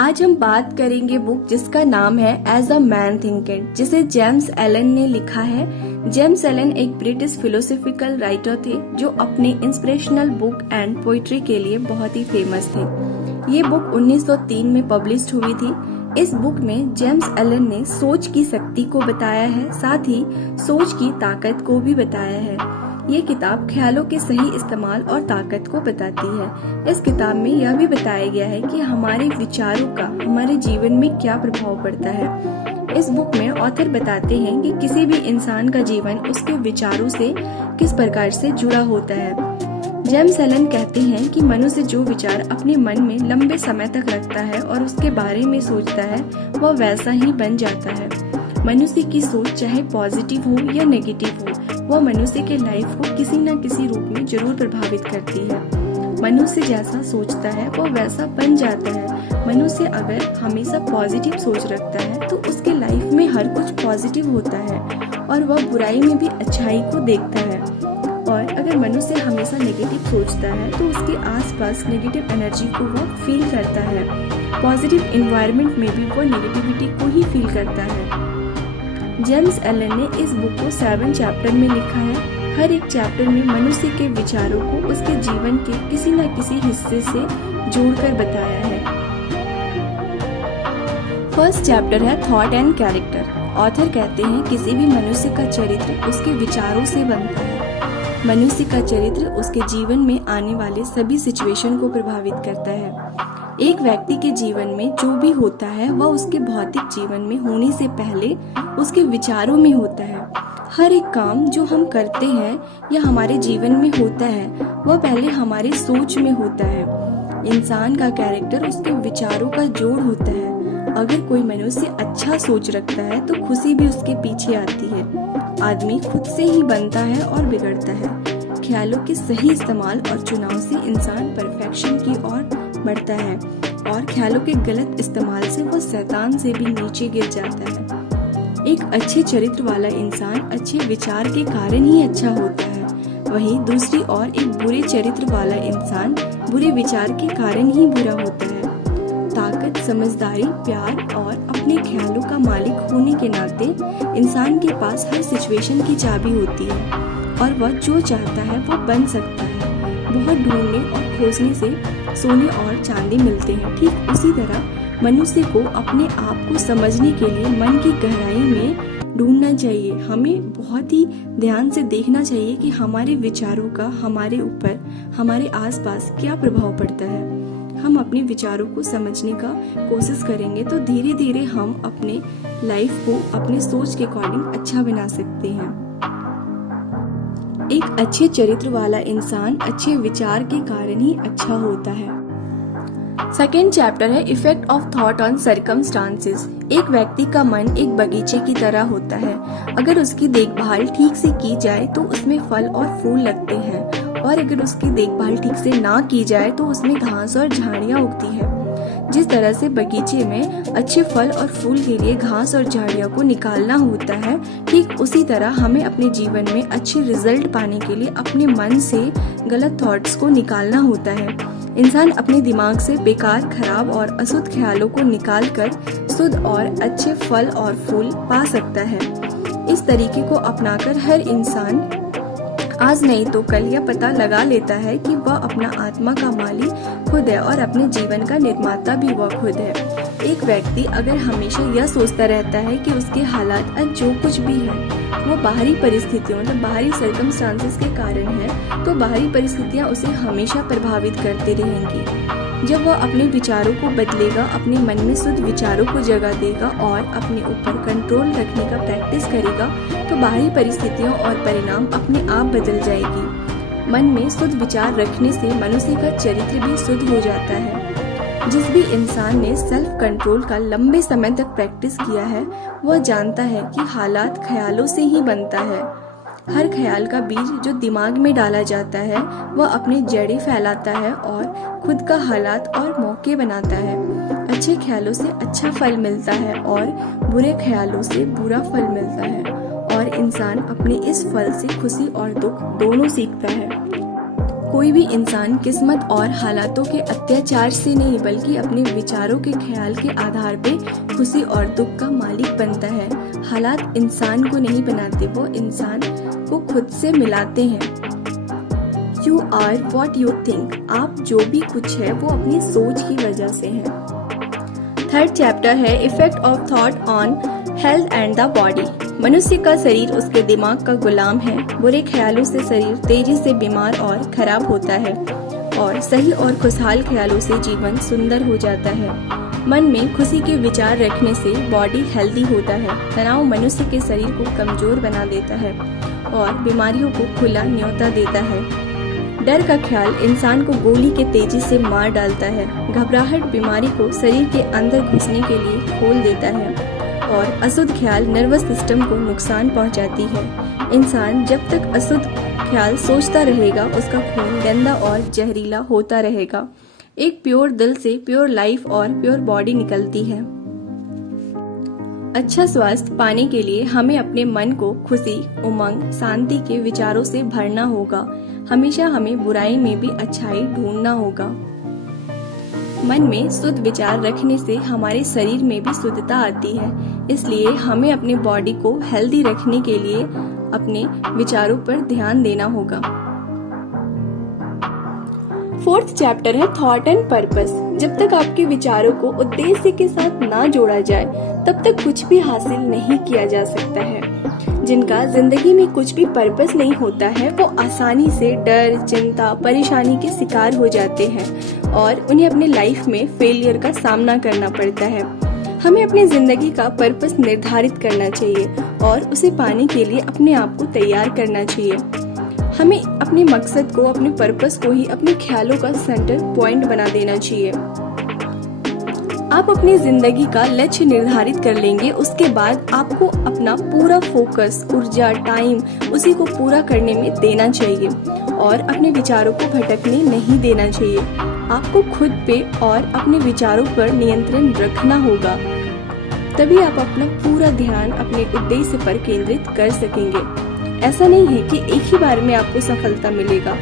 आज हम बात करेंगे बुक जिसका नाम है एज अ मैन थिंकेड, जिसे जेम्स एलन ने लिखा है। जेम्स एलन एक ब्रिटिश फिलोसॉफिकल राइटर थे जो अपने इंस्पिरेशनल बुक एंड पोइट्री के लिए बहुत ही फेमस थे। ये बुक 1903 में पब्लिश हुई थी। इस बुक में जेम्स एलन ने सोच की शक्ति को बताया है, साथ ही सोच की ताकत को भी बताया है। ये किताब ख्यालों के सही इस्तेमाल और ताकत को बताती है। इस किताब में यह भी बताया गया है कि हमारे विचारों का हमारे जीवन में क्या प्रभाव पड़ता है। इस बुक में ऑथर बताते हैं कि किसी भी इंसान का जीवन उसके विचारों से किस प्रकार से जुड़ा होता है। जेम्स एलन कहते हैं कि मनुष्य जो विचार अपने मन में लंबे समय तक रखता है और उसके बारे में सोचता है वह वैसा ही बन जाता है। मनुष्य की सोच चाहे पॉजिटिव हो या नेगेटिव हो, वह मनुष्य के लाइफ को किसी न किसी रूप में जरूर प्रभावित करती है। मनुष्य जैसा सोचता है वह वैसा बन जाता है। मनुष्य अगर हमेशा पॉजिटिव सोच रखता है तो उसके लाइफ में हर कुछ पॉजिटिव होता है और वह बुराई में भी अच्छाई को देखता है। और अगर मनुष्य हमेशा नेगेटिव सोचता है तो उसके आसपास नेगेटिव एनर्जी को वह फील करता है। पॉजिटिव एनवायरनमेंट में भी वह नेगेटिविटी को ही फील करता है। जेम्स एलन ने इस बुक को 7 चैप्टर में लिखा है। हर एक चैप्टर में मनुष्य के विचारों को उसके जीवन के किसी न किसी हिस्से से जोड़कर बताया है। फर्स्ट चैप्टर है थॉट एंड कैरेक्टर। ऑथर कहते हैं किसी भी मनुष्य का चरित्र उसके विचारों से बनता है। मनुष्य का चरित्र उसके जीवन में आने वाले सभी सिचुएशन को प्रभावित करता है। एक व्यक्ति के जीवन में जो भी होता है वह उसके भौतिक जीवन में होने से पहले उसके विचारों में होता है। हर एक काम जो हम करते हैं या हमारे जीवन में होता है वह पहले हमारे सोच में होता है। इंसान का कैरेक्टर उसके विचारों का जोड़ होता है। अगर कोई मनुष्य अच्छा सोच रखता है तो खुशी भी उसके पीछे आती है। आदमी खुद से ही बनता है और बिगड़ता है। ख्यालों के सही इस्तेमाल और चुनाव से इंसान परफेक्शन की ओर बढ़ता है और ख्यालों के गलत इस्तेमाल से वो शैतान से भी नीचे गिर जाता है। एक अच्छे चरित्र वाला इंसान अच्छे विचार के कारण ही अच्छा होता है, वहीं दूसरी ओर एक बुरे चरित्र वाला इंसान बुरे विचार के कारण ही बुरा होता है। ताकत, समझदारी, प्यार और अपने ख्यालों का मालिक होने के नाते इंसान के पास हर सिचुएशन की चाबी होती है और वह जो चाहता है वो बन सकता है। बहुत ढूंढने और खोजने से सोने और चांदी मिलते हैं। ठीक उसी तरह मनुष्य को अपने आप को समझने के लिए मन की गहराई में ढूंढना चाहिए। हमें बहुत ही ध्यान से देखना चाहिए कि हमारे विचारों का हमारे ऊपर, हमारे आसपास क्या प्रभाव पड़ता है। हम अपने विचारों को समझने का कोशिश करेंगे तो धीरे धीरे हम अपने लाइफ को अपने सोच के अकॉर्डिंग अच्छा बना सकते हैं। एक अच्छे चरित्र वाला इंसान अच्छे विचार के कारण ही अच्छा होता है। सेकेंड चैप्टर है effect of thought on circumstances. एक व्यक्ति का मन एक बगीचे की तरह होता है। अगर उसकी देखभाल ठीक से की जाए तो उसमें फल और फूल लगते हैं और अगर उसकी देखभाल ठीक से ना की जाए तो उसमें घास और झाड़ियाँ उगती है। जिस तरह से बगीचे में अच्छे फल और फूल के लिए घास और झाड़ियों को निकालना होता है, ठीक उसी तरह हमें अपने जीवन में अच्छे रिजल्ट पाने के लिए अपने मन से गलत थॉट्स को निकालना होता है। इंसान अपने दिमाग से बेकार, खराब और अशुद्ध ख्यालों को निकालकर शुद्ध और अच्छे फल और फूल पा सकता है। इस तरीके को अपनाकर हर इंसान आज नहीं तो कल यह पता लगा लेता है कि वह अपना आत्मा का मालिक खुद है और अपने जीवन का निर्माता भी वह खुद है। एक व्यक्ति अगर हमेशा यह सोचता रहता है कि उसके हालात आज जो कुछ भी है वो बाहरी परिस्थितियों मतलब बाहरी सर्कमस्टांसेस के कारण है, तो बाहरी परिस्थितियां उसे हमेशा प्रभावित करती रहेंगी। जब वह अपने विचारों को बदलेगा, अपने मन में शुद्ध विचारों को जगह देगा और अपने ऊपर कंट्रोल रखने का प्रैक्टिस करेगा तो बाहरी परिस्थितियों और परिणाम अपने आप बदल जाएगी। मन में शुद्ध विचार रखने से मनुष्य का चरित्र भी शुद्ध हो जाता है। जिस भी इंसान ने सेल्फ कंट्रोल का लंबे समय तक प्रैक्टिस किया है वह जानता है कि हालात ख्यालों से ही बनता है। हर ख्याल का बीज जो दिमाग में डाला जाता है वह अपनी जड़ें फैलाता है और खुद का हालात और मौके बनाता है। अच्छे ख्यालों से अच्छा फल मिलता है और बुरे ख्यालों से बुरा फल मिलता है और इंसान अपने इस फल से खुशी और दुख दोनों सीखता है। कोई भी इंसान किस्मत और हालातों के अत्याचार से नहीं बल्कि अपने विचारों के ख्याल के आधार पे खुशी और दुख का मालिक बनता है। हालात इंसान को नहीं बनाते, वो इंसान को खुद से मिलाते हैं। You are what you think। आप जो भी कुछ है वो अपनी सोच की वजह से है। थर्ड चैप्टर है effect of thought on health and the body. मनुष्य का शरीर उसके दिमाग का गुलाम है। बुरे ख्यालों से शरीर तेजी से बीमार और खराब होता है और सही और खुशहाल ख्यालों से जीवन सुंदर हो जाता है। मन में खुशी के विचार रखने से बॉडी हेल्दी होता है। तनाव मनुष्य के शरीर को कमजोर बना देता है और बीमारियों को खुला न्योता देता है। डर का ख्याल इंसान को गोली के तेजी से मार डालता है। घबराहट बीमारी को शरीर के अंदर घुसने के लिए खोल देता है और अशुद्ध ख्याल नर्वस सिस्टम को नुकसान पहुंचाती है। इंसान जब तक अशुद्ध ख्याल सोचता रहेगा उसका खून गंदा और जहरीला होता रहेगा। एक प्योर दिल से प्योर लाइफ और प्योर बॉडी निकलती है। अच्छा स्वास्थ्य पाने के लिए हमें अपने मन को खुशी, उमंग, शांति के विचारों से भरना होगा। हमेशा हमें बुराई में भी अच्छाई ढूंढना होगा। मन में शुद्ध विचार रखने से हमारे शरीर में भी शुद्धता आती है। इसलिए हमें अपने बॉडी को हेल्दी रखने के लिए अपने विचारों पर ध्यान देना होगा। फोर्थ चैप्टर है थॉट एंड पर्पस। जब तक आपके विचारों को उद्देश्य के साथ ना जोड़ा जाए तब तक कुछ भी हासिल नहीं किया जा सकता है। जिनका जिंदगी में कुछ भी पर्पस नहीं होता है वो आसानी से डर, चिंता, परेशानी के शिकार हो जाते हैं और उन्हें अपने लाइफ में फेलियर का सामना करना पड़ता है। हमें अपनी जिंदगी का पर्पस निर्धारित करना चाहिए और उसे पाने के लिए अपने आप को तैयार करना चाहिए। हमें अपने मकसद को, अपने पर्पस को ही अपने ख्यालों का सेंटर पॉइंट बना देना चाहिए। आप अपनी जिंदगी का लक्ष्य निर्धारित कर लेंगे, उसके बाद आपको अपना पूरा फोकस, ऊर्जा, टाइम उसी को पूरा करने में देना चाहिए और अपने विचारों को भटकने नहीं देना चाहिए। आपको खुद पे और अपने विचारों पर नियंत्रण रखना होगा, तभी आप अपना पूरा ध्यान अपने उद्देश्य पर केंद्रित कर सकेंगे। ऐसा नहीं है कि एक ही बार में आपको सफलता मिलेगा।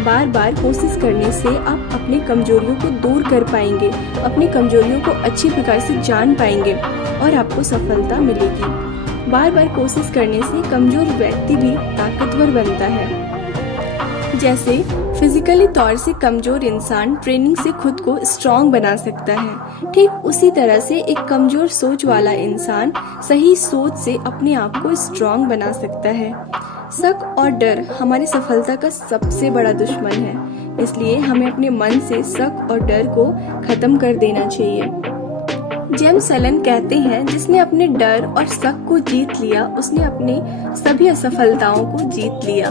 बार बार कोशिश करने से आप अपनी कमजोरियों को दूर कर पाएंगे, अपनी कमजोरियों को अच्छी प्रकार से जान पाएंगे और आपको सफलता मिलेगी। बार बार कोशिश करने से कमजोर व्यक्ति भी ताकतवर बनता है। जैसे फिजिकली तौर से कमजोर इंसान ट्रेनिंग से खुद को स्ट्रॉन्ग बना सकता है, ठीक उसी तरह से एक कमजोर सोच वाला इंसान सही सोच से अपने आप को स्ट्रॉन्ग बना सकता है। शक और डर हमारी सफलता का सबसे बड़ा दुश्मन है, इसलिए हमें अपने मन से शक और डर को खत्म कर देना चाहिए। जेम्स एलन कहते हैं, जिसने अपने डर और शक को जीत लिया उसने अपने सभी असफलताओं को जीत लिया।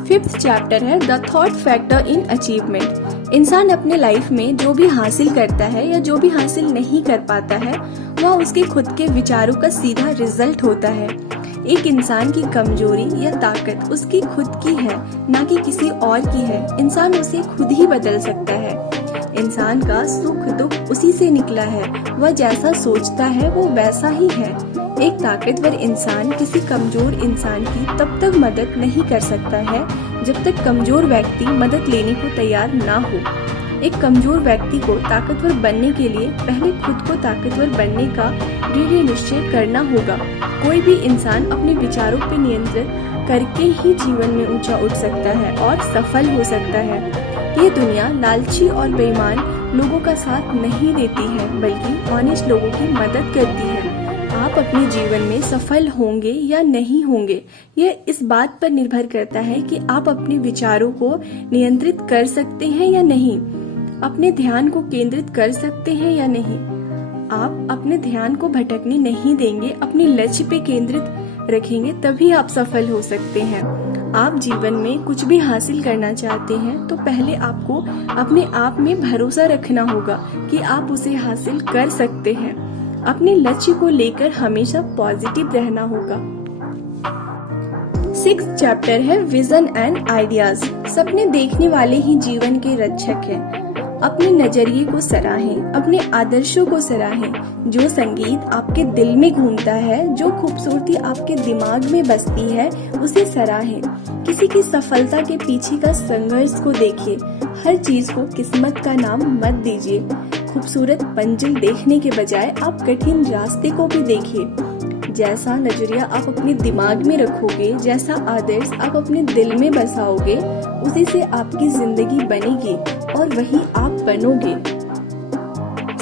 फिफ्थ चैप्टर है the thought factor in achievement. इंसान अपने लाइफ में जो भी हासिल करता है या जो भी हासिल नहीं कर पाता है वह उसके खुद के विचारों का सीधा रिजल्ट होता है। एक इंसान की कमजोरी या ताकत उसकी खुद की है, ना कि किसी और की है। इंसान उसे खुद ही बदल सकता है। इंसान का सुख दुख उसी से निकला है, वह जैसा सोचता है वो वैसा ही है। एक ताकतवर इंसान किसी कमजोर इंसान की तब तक मदद नहीं कर सकता है जब तक कमजोर व्यक्ति मदद लेने को तैयार ना हो। एक कमजोर व्यक्ति को ताकतवर बनने के लिए पहले खुद को ताकतवर बनने का दृढ़ निश्चय करना होगा। कोई भी इंसान अपने विचारों पर नियंत्रण करके ही जीवन में ऊंचा उठ सकता है और सफल हो सकता है। ये दुनिया लालची और बेईमान लोगों का साथ नहीं देती है, बल्कि ऑनेस्ट लोगों की मदद करती है। आप अपने जीवन में सफल होंगे या नहीं होंगे, यह इस बात पर निर्भर करता है कि आप अपने विचारों को नियंत्रित कर सकते हैं या नहीं, अपने ध्यान को केंद्रित कर सकते हैं या नहीं। आप अपने ध्यान को भटकने नहीं देंगे, अपने लक्ष्य पे केंद्रित रखेंगे, तभी आप सफल हो सकते हैं। आप जीवन में कुछ भी हासिल करना चाहते हैं तो पहले आपको अपने आप में भरोसा रखना होगा कि आप उसे हासिल कर सकते हैं। अपने लक्ष्य को लेकर हमेशा पॉजिटिव रहना होगा। सिक्स्थ चैप्टर है विजन एंड आइडियाज। सपने देखने वाले ही जीवन के रक्षक हैं। अपने नजरिए को सराहें, अपने आदर्शों को सराहें। जो संगीत आपके दिल में घूमता है, जो खूबसूरती आपके दिमाग में बसती है, उसे सराहें। किसी की सफलता के पीछे का संघर्ष को देखिए। हर चीज को किस्मत का नाम मत दीजिए। खूबसूरत मंजिल देखने के बजाय आप कठिन रास्ते को भी देखिए। जैसा नजरिया आप अपने दिमाग में रखोगे, जैसा आदर्श आप अपने दिल में बसाओगे, उसी से आपकी जिंदगी बनेगी और वही आप बनोगे।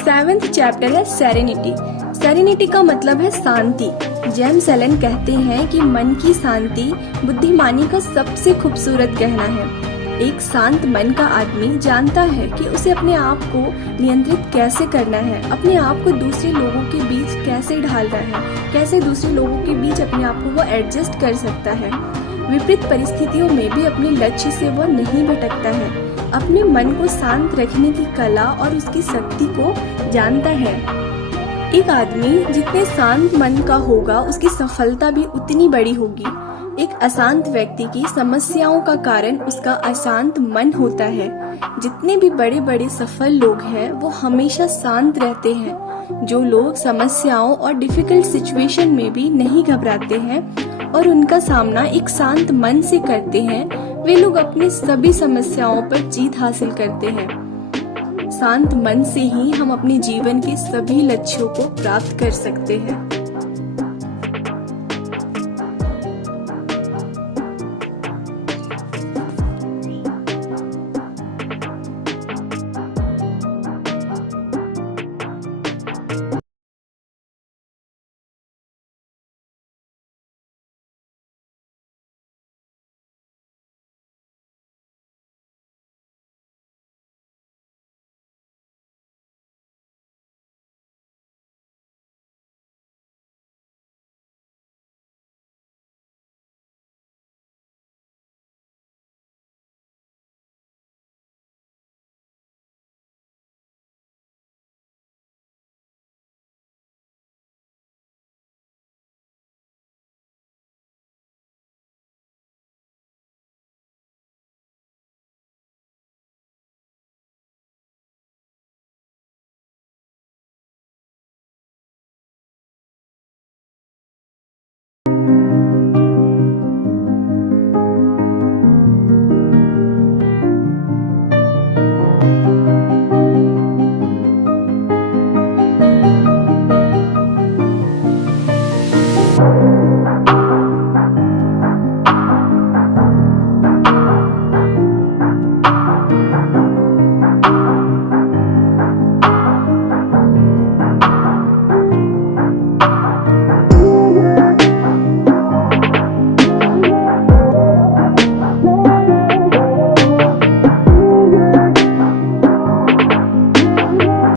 7th चैप्टर है सेरेनिटी। सेरेनिटी का मतलब है शांति। जेम्स एलन कहते हैं कि मन की शांति बुद्धिमानी का सबसे खूबसूरत गहना है। एक शांत मन का आदमी जानता है कि उसे अपने आप को नियंत्रित कैसे करना है, अपने आप को दूसरे लोगों के बीच कैसे ढालना है, कैसे दूसरे लोगों के बीच अपने आप को वो एडजस्ट कर सकता है। विपरीत परिस्थितियों में भी अपने लक्ष्य से वो नहीं भटकता है। अपने मन को शांत रखने की कला और उसकी शक्ति को जानता है। एक आदमी जितने शांत मन का होगा, उसकी सफलता भी उतनी बड़ी होगी। एक अशांत व्यक्ति की समस्याओं का कारण उसका अशांत मन होता है। जितने भी बड़े बड़े सफल लोग हैं, वो हमेशा शांत रहते हैं। जो लोग समस्याओं और डिफिकल्ट सिचुएशन में भी नहीं घबराते हैं और उनका सामना एक शांत मन से करते हैं, वे लोग अपनी सभी समस्याओं पर जीत हासिल करते हैं। शांत मन से ही हम अपने जीवन के सभी लक्ष्यों को प्राप्त कर सकते हैं।